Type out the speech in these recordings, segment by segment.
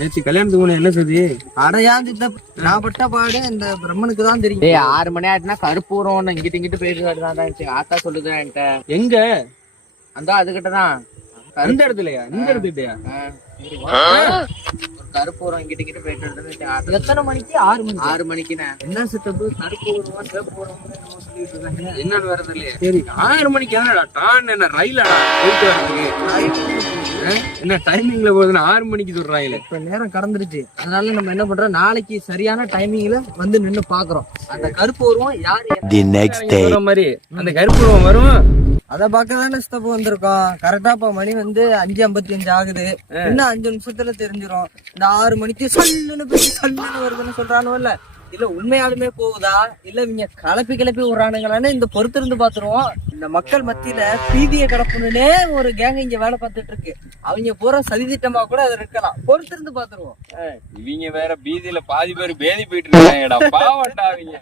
நேற்று கல்யாணத்துக்கு போன என்ன சதி அடையாது நான் பட்ட பாடு இந்த பிரம்மனுக்கு தான் தெரியும். 6 மணி ஆயிட்டுனா கருப்பூரம் இங்கிட்டு போயிட்டு ஆத்தா சொல்லுது என்கிட்ட. எங்க அந்த அதுகிட்டதான் அந்த இடத்துலயா இந்த இடத்துக்கிட்டயா கருப்பூரம் இங்கிட்டு போயிட்டு எத்தனை மணிக்கு? 6 மணிக்குண்ணே. என்ன சித்தப்பு கருப்பூரம் சிவப்பூரம் சொல்லிட்டு இருக்காங்க. என்னன்னு வரது இல்லையா? சரி 6 மணிக்கு என்னடா டான் என்ன ரயிலடா போயிட்டு வரதுக்கு என்ன டைமிங்ல போகுதுன்னு 6 மணிக்கு சொல்றாங்களே. இப்ப நேரம் கடந்துருச்சு, அதனால நம்ம என்ன பண்றோம், நாளைக்கு சரியான டைமிங்ல வந்து நின்னு பாக்குறோம் அந்த கருப்பூர்வம் யாரு மாதிரி அந்த கருப்பூர்வம் வரும். அத பாக்கதானே சித்தப்பு வந்திருக்கோம். கரெக்டா இப்ப மணி வந்து 5:55 ஆகுது. இன்னும் 5 நிமிஷத்துல தெரிஞ்சிரும். இந்த 6 மணிக்கு சல்லுன்னு போய் சல்லுன்னு வருதுன்னு சொல்றானுவல்ல, இல்ல உண்மையாலுமே போகுதா இல்ல இவங்க கிளப்பி விடுறானுங்களான்னு இந்த பொறுத்து இருந்து பாத்துருவோம். இந்த மக்கள் மத்தியில பீதியை கிடப்புனே ஒரு கேங்க இங்க வேலை பார்த்துட்டு இருக்கு. அவங்க பூரா சதித்திட்டமா கூட அது இருக்கலாம். பொறுத்து இருந்து பாத்துருவோம். இவங்க வேற பீதியில பாதி பேர் பேதி போயிட்டு இருக்காங்கடா, பாவண்டா அவங்க.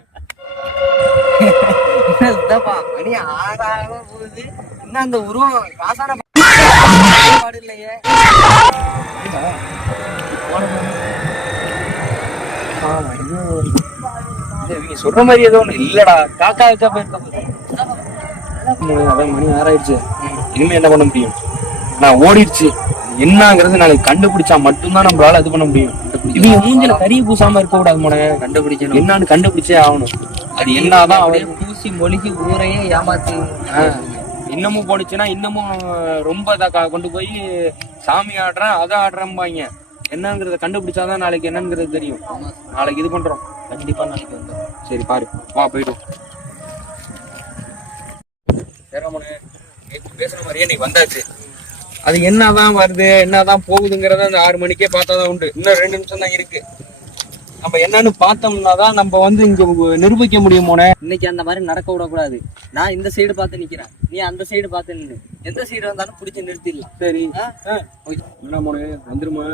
மணி 6 போகுது, இன்னும் அந்த உருவம் காசான பாடு இல்லையே. இவங்க சொல்ற மாதிரி ஏதோ ஒண்ணு இல்லடா, காக்கா வச்சா போயிருக்க. அதான் மணி 6 ஆயிடுச்சு. இனிமே என்ன பண்ண முடியும்? நான் ஓடிடுச்சு. என்னங்கிறது நாளைக்கு கண்டுபிடிச்சா மட்டும்தான் நம்மளால இது பண்ண முடியும். இவங்க மூஞ்சில கறி பூசாம இருக்க கூடாது மோன. கண்டுபிடிக்கணும், என்னன்னு கண்டுபிடிச்சே ஆகணும். அது என்னதான் அவரே பூசி மொழிக்கு ஊரையே ஏமாத்தி இன்னமும் போனுச்சுன்னா இன்னமும் ரொம்ப கொண்டு போய் சாமி ஆடுறேன் அதை ஆடுறேன்பாங்க. என்னங்கிறத கண்டுபிடிச்சாதான் நாளைக்கு என்னங்கிறது தெரியும். நாளைக்கு இது பண்றோம், கண்டிப்பா நாளைக்கு வந்தோம். சரி பாரு, வா போயிடும். பேசுற மாதிரியே நீ வந்தாச்சு. அது என்னதான் வருது என்னதான் போகுதுங்கிறத அந்த 6 மணிக்கே பார்த்தாதான் உண்டு. இன்னும் 2 நிமிஷம் தான் இருக்கு. நம்ம என்னன்னு பார்த்தோம்னாதான் நம்ம வந்து இங்க நிரூபிக்க முடியும். போன இன்னைக்கு அந்த மாதிரி நடக்க விடக்கூடாது. நான் இந்த சைடு பார்த்து நிக்கிறேன், நீ அந்த சைடு பார்த்து நின்று எந்த சைடு வந்தாலும் பிடிச்சி நிறுத்திடலாம். சரி என்ன மோனே, வந்துருமா?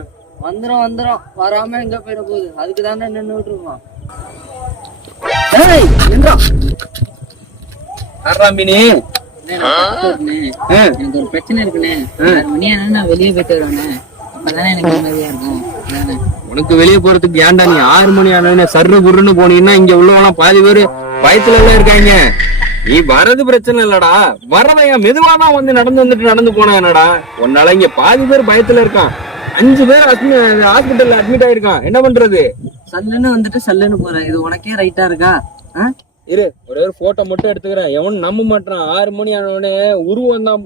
வந்துரும் வராம எங்க போயிட போகுது, அதுக்கு தானே நின்றுட்டு இருக்கோம். எனக்கு ஒரு பிரச்சனை இருக்குண்ணே. 6 மணி ஆனா நான் வெளியே போயிட்டு வருவேண்ணே. அப்பதானே எனக்கு நிம்மதியா இருக்கும். உனக்கு வெளியே போறதுக்கு ஏன்டா நீ 6 மணி ஆனா சர்ரு குருன்னு போனீங்கன்னா இங்க உள்ளவெல்லாம் பாதி பேரு பயத்துல எல்லாம் இருக்காங்க. நீ வர்றது பிரச்சனை இல்லடா, வர்றதையா மெதுவாதான் வந்து நடந்து போனா என்னடா? உன்னால இங்க பாதி பேர் பயத்துல இருக்கான். 5 பேர் ஹாஸ்பிட்டல்ல அட்மிட் ஆயிருக்கான். என்ன பண்றது? சல்லுன்னு வந்துட்டு சல்லுன்னு போறேன். இது உனக்கே ரைட்டா இருக்கா? இரு, ஒரே ஒரு போட்டோ மட்டும் எடுத்துக்கிறேன். எவன் நம்ப மாட்டான். 6 மணி ஆனவனே உருவம் தான்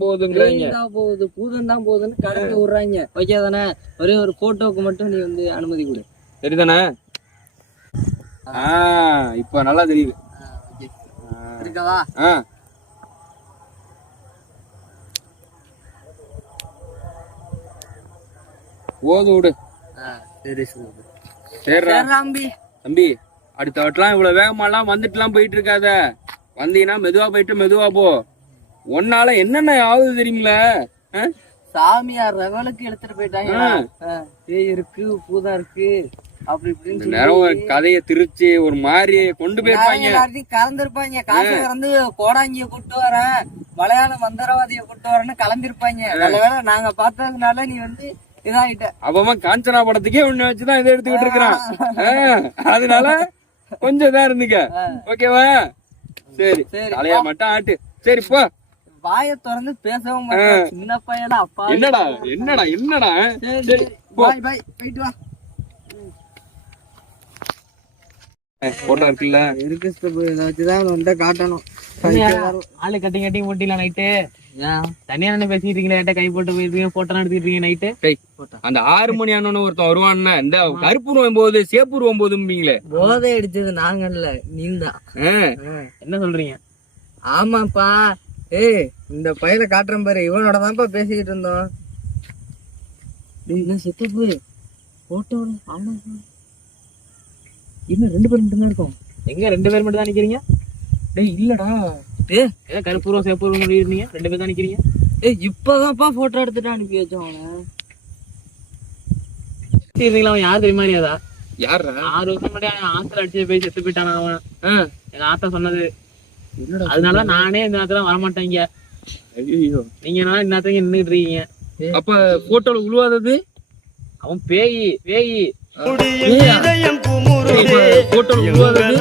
போகுதுங்கிறாங்க. போகுது பூதம் தான் போகுதுன்னு கடந்து விடுறாங்க. ஓகே தானே? ஒரே ஒரு போட்டோவுக்கு மட்டும் நீ வந்து அனுமதி கொடு. சரிதானே? இப்ப நல்லா தெரியுது. இருக்கவா? போது விடு. சரி தம்பி, அடுத்த வட்டலாம் இவ்வளவு வேகமாலாம் வந்துட்டுலாம் போயிட்டு இருக்காத. வந்தீங்கன்னா மெதுவா போயிட்டு மெதுவா போ. ஒன்னால என்னென்ன ஆகுது தெரியுங்களா? சாமியார் ரெவலுக்கு எடுத்துட்டு போயிட்டாங்க. பேய் இருக்கு பூதம் இருக்கு அப்படி இப்படின்னு நேரம் கதைய திருச்சி ஒரு மாதிரி கொண்டு போயிருப்பாங்க. கலந்துருப்பாங்க. காசு கறந்து கோடாங்கிய கூட்டு வரேன், மலையாள மந்திரவாதிய கூட்டு வரேன்னு கிளம்பிருப்பாங்க. நல்ல வேளை நாங்க பார்த்ததுனால நீ வந்து இதாகிட்ட. அவன் காஞ்சனா படத்துக்கே ஒண்ணு வச்சுதான் இதை எடுத்துக்கிட்டு இருக்கிறான். அதனால கொஞ்சம் இதா இருந்துக்க. ஓகேவா? சரி தலையா மட்டும் ஆட்டு. சரி போ. வாய திறந்து பேசவும் மாட்டேன். சின்ன பையனா அப்பா. என்னடா சரி பாய் போயிட்டு வா. போட்டோ இருக்குல்ல? இருக்கு, இதை வச்சுதான் வந்து காட்டணும். ஆளு கட்டி போட்டில நைட்டு தனியா என்ன பேசிட்டு இருக்கீங்களா? கை போட்டு போயிருக்கீங்க, போட்டோ எடுத்துக்கிட்டு நைட்டு. அந்த 6 மணி ஆனோன்னு ஒருத்தன் வருவான்னு இந்த கருப்பூர்வம் போகுது சேப்பூர்வம் போகுதும்பீங்களே. போதை அடிச்சது நாங்கல்ல, நீந்தான். என்ன சொல்றீங்க? ஆமாப்பா. இந்த பையல காட்டுறேன் பாரு, இவனோட தான்ப்பா பேசிக்கிட்டு இருந்தோம். சித்தப்பு போட்டோ இன்னும் 2 பேர் மட்டும் தான் இருக்கும். எங்க 2 பேர் மட்டும் தான் நிக்கிறீங்க? இல்லடா, ஏதோ கருப்பூர்வம் சேப்பூர்வம் இருந்தீங்க, 2 பேர் தான் நிக்கிறீங்க. இப்பதான்ப்பா போட்டோ எடுத்துட்டு அனுப்பி வச்சோம். அவன் யார் தெரியுமா? யாரா? 6 வருஷம் முன்னாடி ஆத்துல அடிச்சு போய் செத்து போயிட்டான் அவன். எங்க ஆத்தா சொன்னது. அதனால நானே இந்த நேரத்துல வரமாட்டேங்க. ஐயோ, நீங்க நான் இன்னத்துக்கு நின்னுட்டு இருக்கீங்க. அப்ப போட்டோல உழுவாதது அவன் பேய் பேய் போட்டோல உழுவாதது